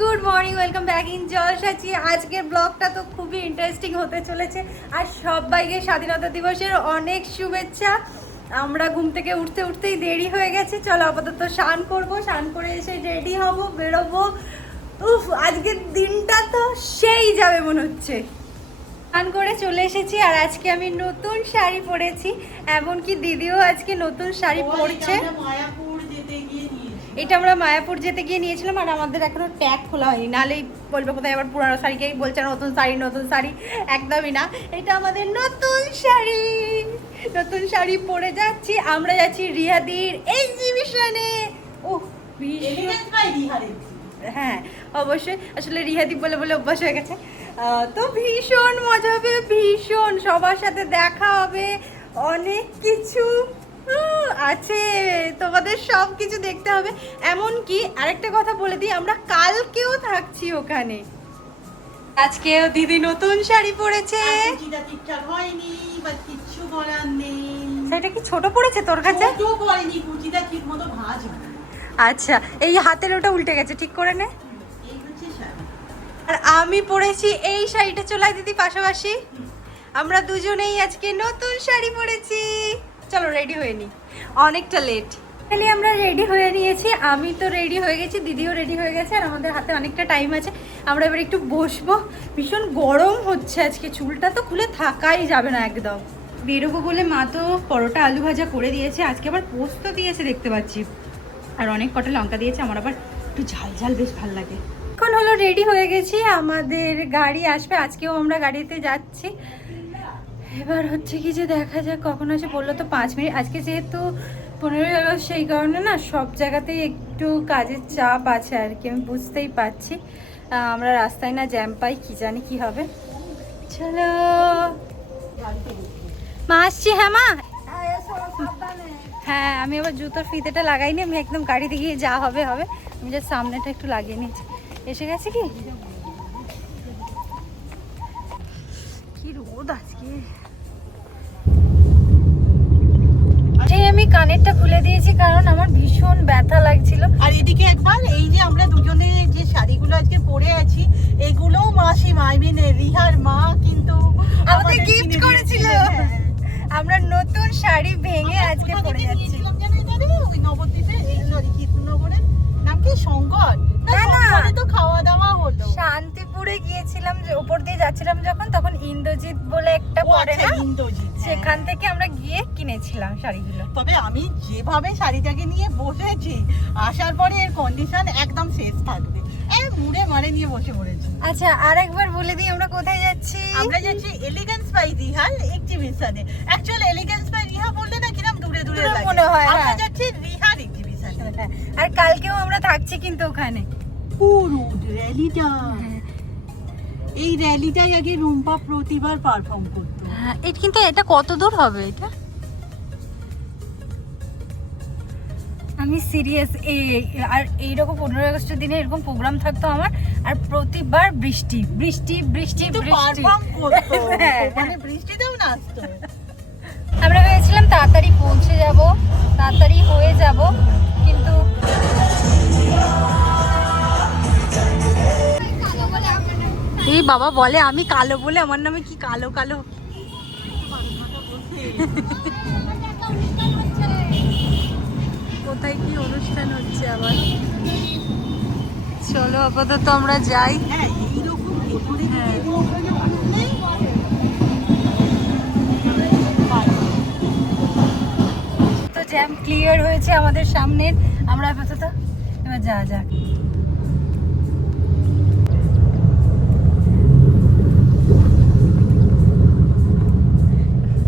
Good morning, welcome back in জলসাচি। আজকের ব্লগটা তো খুবই ইন্টারেস্টিং হতে চলেছে। আর সবাইকে স্বাধীনতা দিবসের অনেক শুভেচ্ছা। আমরা ঘুম থেকে উঠতেই দেরি হয়ে গেছে। চলো আপাতত স্নান করবো, স্নান করে এসে রেডি হব, বেরোবো। উফ, আজকের দিনটা তো সেই যাবে মনে হচ্ছে। স্নান করে চলে এসেছি আর আজকে আমি নতুন শাড়ি পরেছি, এমনকি দিদিও আজকে নতুন শাড়ি পরছে। এটা আমরা মায়াপুর যেতে গিয়ে নিয়েছিলাম আর আমাদের এখনো ট্যাগ খোলা হয়নি, নাহলেই বলবে কোথায় আবার পুরানো শাড়িকেই বলছে নতুন শাড়ি। একদমই না, এটা আমাদের নতুন শাড়ি পরে যাচ্ছি। আমরা যাচ্ছি রিহাদির এক্সিবিশনে। ওহ, হ্যাঁ অবশ্যই, আসলে রিহাদি বলে বলে অভ্যাস হয়ে গেছে। তো ভীষণ মজা হবে, ভীষণ সবার সাথে দেখা হবে, অনেক কিছু আছে, তোমাদের সব কিছু দেখতে হবে। এমনকি আরেকটা কথা বলে দিই, আমরা কালকেও থাকছি ওখানে। আজকেও দিদি নতুন শাড়ি পরেছে। সেটা কি ছোট পড়েছে তোর কাছে? আচ্ছা, এই হাতের ওটা উল্টে গেছে, ঠিক করে নে। আর আমি পরেছি এই শাড়িটা, চলাই দিদি পাশাপাশি। আমরা দুজনেই আজকে নতুন শাড়ি পরেছি। চলো রেডি হয়ে নি, অনেকটা লেট। খালি আমরা রেডি হয়ে নিয়েছি, আমি তো রেডি হয়ে গেছি, দিদিও রেডি হয়ে গেছে। আর আমাদের হাতে অনেকটা টাইম আছে, আমরা এবার একটু বসবো। ভীষণ গরম হচ্ছে আজকে, চুলটা তো খুলে থাকাই যাবে না একদম। বেরোবো বলে মা তো পরোটা আলু ভাজা করে দিয়েছে, আজকে আবার পোস্ত দিয়েছে দেখতে পাচ্ছি, আর অনেক কটা লঙ্কা দিয়েছে। আমার আবার একটু ঝাল ঝাল বেশ ভালো লাগে। এখন হলো রেডি হয়ে গেছি, আমাদের গাড়ি আসবে, আজকেও আমরা গাড়িতে যাচ্ছি। এবার হচ্ছে কি যে দেখা যাক কখন আসে, বললো তো 5 মিনিট। আজকে যেহেতু 15ই আগস্ট, সেই কারণে না সব জায়গাতেই একটু কাজের চাপ আছে আর কি, আমি বুঝতেই পারছি। আমরা রাস্তায় না জ্যাম পাই, কি জানি কি হবে। চলো মা, আসছি। হ্যাঁ মা, হ্যাঁ আমি আবার জুতোর ফিতেটা লাগাইনি, আমি একদম গাড়িতে গিয়ে যা হবে হবে। আমি যে সামনেটা একটু লাগিয়ে নিয়েছি। এসে গেছে কি রোদ আজকে। আমি কানেরটা খুলে দিয়েছি কারণ আমার ভীষণ ব্যথা লাগছিল। আর এদিকে একবার এই যে আমরা দুজনে যে শাড়িগুলো আজকে পরে আছি, এগুলোও মাসিমা, আই মিন রিহার মা কিন্তু আমাদের গিফট করেছিল। আমরা নতুন শাড়ি ভেঙে আজকে পরে যাচ্ছি। ওই নবদ্বীপে, সরি কৃষ্ণনগরের নাম কি, শঙ্কর না, তো খাওয়া দাওয়া হলো। শান্তিপুরে গিয়েছিলাম, যে উপর দিয়ে যাচ্ছিলাম যখন, তখন ইন্দ্রজিৎ বলে একটা পরে না, সেখান থেকে আমরা গিয়ে কিনেছিলাম শাড়িগুলো। তবে আমি যেভাবে শাড়িটাকে নিয়ে বসেছি, আসার পরে এর কন্ডিশন একদম শেষ থাকবে, মুড়ে মারে নিয়ে বসে পড়েছি। আচ্ছা আরেকবার বলে দিই আমরা কোথায় যাচ্ছি। আমরা যাচ্ছি এলিগেন্স বাই রিহা এক্সিবিশনে। অ্যাকচুয়ালি এলিগেন্স বাই রিহা বলতে না কিরকম দূরে দূরে মনে হয়। আমরা যাচ্ছি রিহার এক্সিবিশনে। আর কালকেও আমরা থাকছি কিন্তু ওখানে। পুরো র্যালিটা, এই র্যালিটাই আগে রুম্পা প্রতিবার পারফর্ম করতো। হ্যাঁ, কিন্তু এটা কত দূর হবে এটা? আমি সিরিয়াস। আর এইরকম 15 আগস্টের দিনে এরকম প্রোগ্রাম থাকতো আমার, আর প্রতিবার বৃষ্টি বৃষ্টি বৃষ্টি বৃষ্টি, মানে বৃষ্টিতেও নাচতো। আমরা ভেবেছিলাম তাড়াতাড়ি পৌঁছে যাব, তাড়াতাড়ি হয়ে যাব, কিন্তু এই বাবা বলে আমি কালো বলে, আমার নামে কি কালো কালো। কোথায় কি অনুষ্ঠান হচ্ছে আবার। চলো আপাতত আমরা যাই। তো জ্যাম ক্লিয়ার হয়েছে আমাদের সামনের, আমরা আপাতত এবার যাক।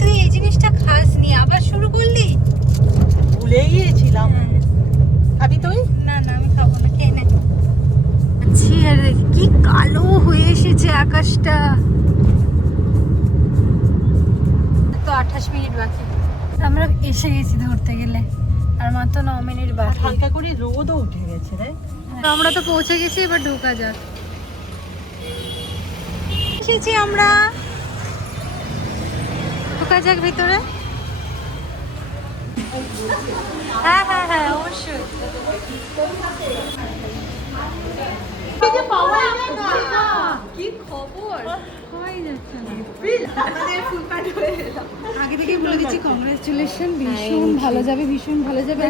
তুই এই জিনিসটা খাসনি, আবার শুরু করলি? ভুলে গিয়েছিলাম। খাবি তুই? না আমি খাবো না, খেয়ে নে। আর কি কালো হয়ে এসেছে আকাশটা। তো 28 মিনিট বাকি, আমরা এসে গেছি ধরতে গেলে, আর মাত্র 9 মিনিট বাকি। হালকা করে রোদও উঠে গেছে রে। আমরা তো পৌঁছে গেছি, এবার ঢোকা যাক। এসেছি আমরা, ঢোকা যাক ভিতরে। হ্যাঁ অবশ্যই। আগে থেকে বলে দিচ্ছি কংগ্রেচুলেশন, ভীষণ ভালো যাবে, ভীষণ ভালো যাবে।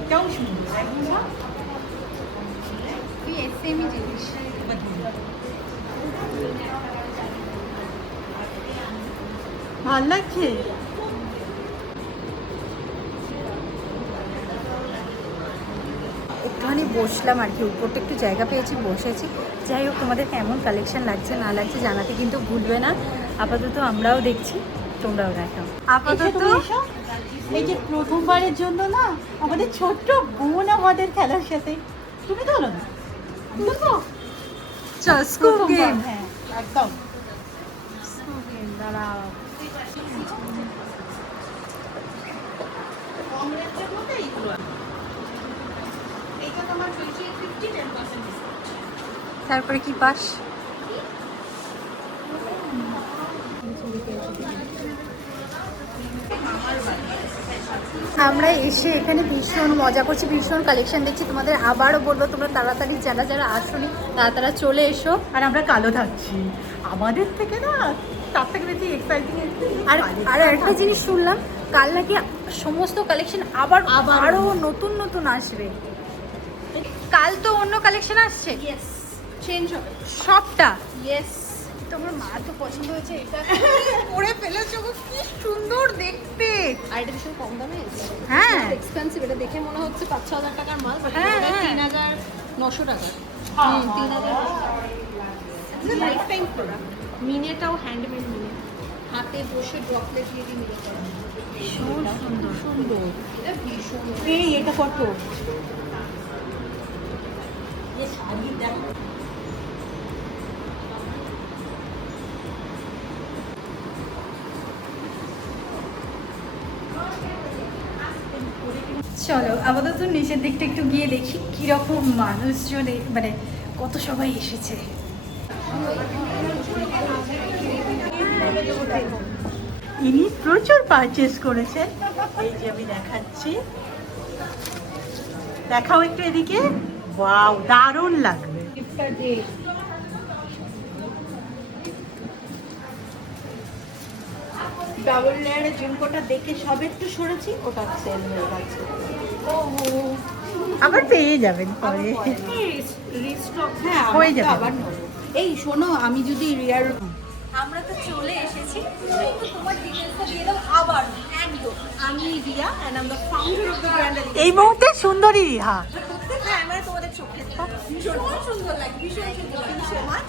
এটাও সুন্দর, একদম না? সেমই জিনিস। ভাল লাগছে। একটুখানি বসলাম আর কি, উপরটা একটু জায়গা পেয়েছি, বসেছি। যাই হোক, তোমাদের কেমন কালেকশন লাগছে না লাগছে জানাতে কিন্তু ভুলবে না। আপাতত আমরাও দেখছি, তোমরাও দেখো। আপাতত এই যে প্রথমবারের জন্য না আমাদের ছোট্ট বোন আমাদের খেলার সাথে, তুমি ধরো না, চল স্কুপ গেম। হ্যাঁ একদম। দাঁড়াও, তারপরে কি পাস? আমরা এসে এখানে ভীষণ মজা করছি, ভীষণ কালেকশন দেখছি। তোমাদের আবারও বলবো, তোমরা তাড়াতাড়ি যারা যারা আসোনি তারা চলে এসো। আর আমরা কালো থাকছি, আমাদের থেকে না তার থেকে বেশি এক্সাইটিং। আর একটা জিনিস শুনলাম, কাল নাকি সমস্ত কালেকশন আবার আরও নতুন নতুন আসবে। কাল তো অন্য কালেকশন আসছে, চেঞ্জ হবে সবটা। তোমার মা তো পছন্দ হয়েছে, এটা পরে ফেলেছো, কি সুন্দর দেখতে। আর এটা ভীষণ কম দামে, হ্যাঁ এক্সপেন্সিভ। এটা দেখে মনে হচ্ছে 5-6 হাজার টাকার মাল, বাট হ্যাঁ, এটা হ্যাঁ। 3,900 টাকা। 3,000 লাইফ টাইম প্রোডাক্ট। মিনেটাও হ্যান্ডমেড মিনে, হাতে বসে ড্রপলেট দিয়ে মিনে করা। ভীষণ সুন্দর সুন্দর। এটা ভীষণ এই এটা কত? এই শাড়ি দেখো। চলো আপাতত নিচের দিকটা একটু গিয়ে দেখি কিরকম মানুষজন, মানে কত সবাই এসেছে। ইনি প্রচুর পারচেস করেছেন, এই যে আমি দেখাচ্ছি, দেখাও একটু এদিকে। ওয়াও, দারুণ লাগবে। ডাবল লেয়ারের ঝুমকোটা দেখে সব একটু সরেছি, ওটা সেল হয়ে গেছে। আবার পেয়ে যাবেন পরে। হ্যাঁ, হয়ে যাবে। আবার নেবো। এই শোনো, আমি যদি রিয়ার আমরা তো চলে এসেছি, তোমার ডিটেলসটা দিয়ে দাও আবার। একদম, আমি Riya and I am the founder of the brand. এই মুহূর্তে সুন্দরী রিহা। হ্যাঁ, মানে তোমাদের চোখে ভীষণ সুন্দর লাগে, ভীষণ সুন্দর লাগে। So much.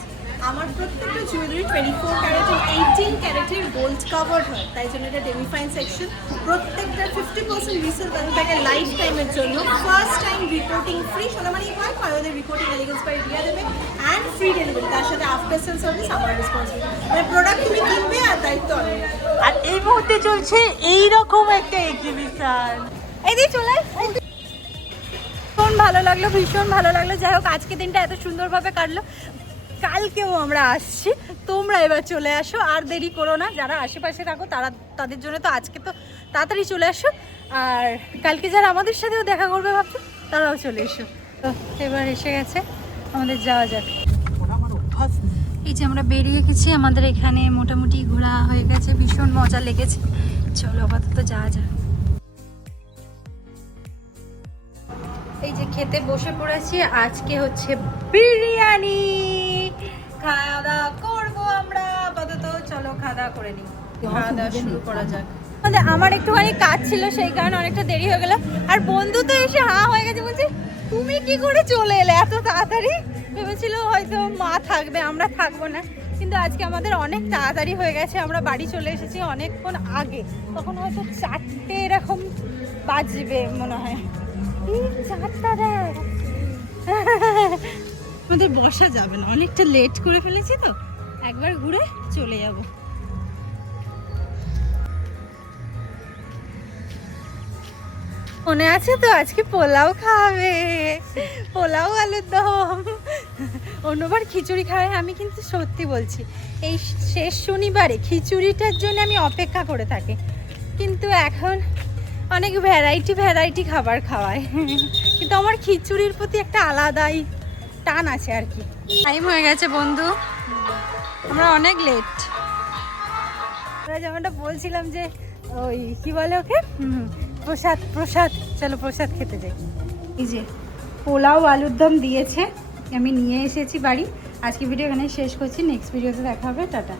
আমার প্রত্যেকটা জুয়েলারি 24 ক্যারেট ও 18 ক্যারেটের গোল্ড কাভার্ড হয়, তাই জন্য এটা ডেমিফাইন সেকশন। প্রত্যেকটা 50% রিসেল ভ্যালু থাকে লাইফ টাইমের জন্য। ফার্স্ট টাইম রিপোর্টিং ফ্রি, সোনামানি হয় ওদের রিপোর্টিং এলিগেন্স পাই রিয়া দেবে, অ্যান্ড ফ্রি ডেলিভারি, তার সাথে আফটার সেল সার্ভিস আমার রেসপন্সিবিলিটি। মানে প্রোডাক্ট তুমি কিনবে আর দায়িত্ব অনেক। আর এই মুহূর্তে চলছে এইরকম একটা এক্সিবিশন। এই দিয়ে চলে ভীষণ ভালো লাগলো, ভীষণ ভালো লাগলো। যাই হোক, আজকে দিনটা এত সুন্দরভাবে কাটলো। কালকেও আমরা আসছি, তোমরা এবার চলে আসো, আর দেরি করো না। যারা আশেপাশে থাকো তাদের জন্য তো আজকে তো তাড়াতাড়ি চলে আসো, আর কালকে যারা আমাদের সাথেও দেখা করবে ভাবছো তারাও চলে এসো। তো এবার এসে গেছে, আমাদের যাওয়া যাক। এই যে আমরা বেরিয়ে গেছি, আমাদের এখানে মোটামুটি ঘোরা হয়ে গেছে, ভীষণ মজা লেগেছে। চলো আপাতত যাওয়া যাক। এই যে খেতে বসে পড়েছি, আজকে হচ্ছে বিরিয়ানি। খাওয়া দাওয়া করবো আমরা আপাতত। চলো খাওয়া দাওয়া করে নিই, খাওয়া দাওয়া শুরু করা যাক। আমার একটুখানি কাজ ছিল, সেই কারণে অনেকটা দেরি হয়ে গেল। আর বন্ধু তো এসে হয়ে গেছে, বলছি তুমি কি করে চলে এলে এত তাড়াতাড়ি। ভেবেছিল হয়তো মা থাকবে, আমরা থাকবো না, কিন্তু আজকে আমাদের অনেক তাড়াতাড়ি হয়ে গেছে। আমরা বাড়ি চলে এসেছি অনেকক্ষণ আগে, তখন হয়তো 4টে এরকম বাজবে মনে হয়। 4টা দেখ, আমাদের বসা যাবে না, অনেকটা লেট করে ফেলেছি তো, একবার ঘুরে চলে যাব। মনে আছে তো আজকে পোলাও খাওয়াবে, পোলাও আলুর দম। অন্যবার খিচুড়ি খাওয়াই, আমি কিন্তু সত্যি বলছি এই শেষ শনিবারে খিচুড়িটার জন্য আমি অপেক্ষা করে থাকি, কিন্তু এখন অনেক ভ্যারাইটি খাবার খাওয়ায়, কিন্তু আমার খিচুড়ির প্রতি একটা আলাদাই টান আছে আর কি। টাইম হয়ে গেছে বন্ধু, আমরা অনেক লেট। আমরা যেমনটা বলছিলাম যে ওই কি বলে ওকে, প্রসাদ, চলো প্রসাদ খেতে যাই। এই যে পোলাও আলুর দম দিয়েছে, আমি নিয়ে এসেছি বাড়ি। আজকে ভিডিও এখানে শেষ করছি, নেক্সট ভিডিওতে দেখা হবে, টাটা।